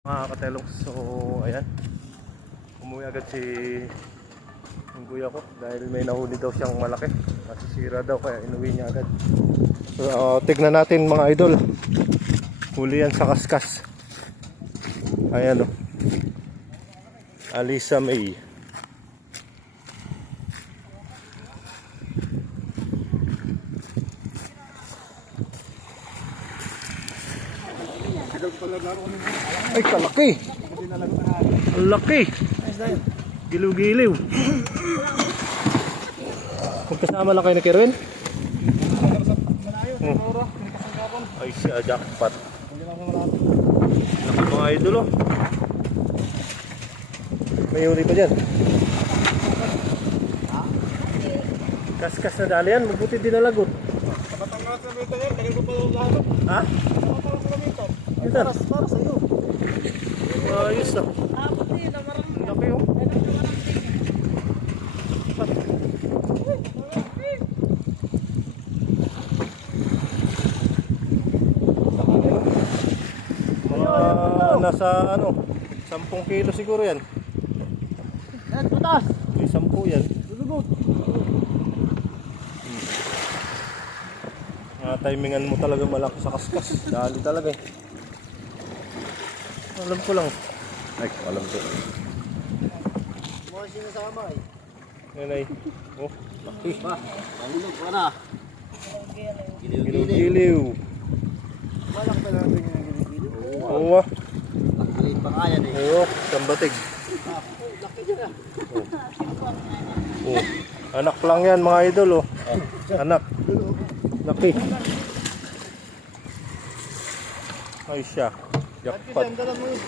Mga katelong, so ayan, umuwi agad si yung kuya ko dahil may nahuli daw siyang malaki, masisira daw kaya inuwi niya agad. So tignan natin mga idol, huli yan sa Kaskas. Ayan o, Alisa May. Ay, kalaki. Ang laki. Giliw-giliw. Magkasama lang kayo na Kerwin? Ay, siya jackpot. Laki mga idol oh. May huli pa dyan. Kaskas na dali yan. Mabuti din na lagot. Ha? Ito. Para sa'yo. Ayos ah. Laki oh. Mga nasa ano, 10 kilo siguro yan. Yan, putas! May 10 yan. Lulugot! Timingan mo talaga malaki sa kaskas. Dali talaga eh. Alam ko lang. Ay, alam ko. Mga sinasama eh. Yan ay. Oh, laki. Ba, pangulog ka na. Giliw-giliw. Malak pa natin yung gilid-gilid. Oo ah. Maliit pa nga yan eh. Oo, sambatig. Laki dyan ah. Oh. Anak lang yan mga idol oh. Anak. Laki. Ay siya. Jackpot. Ang dalang mo yung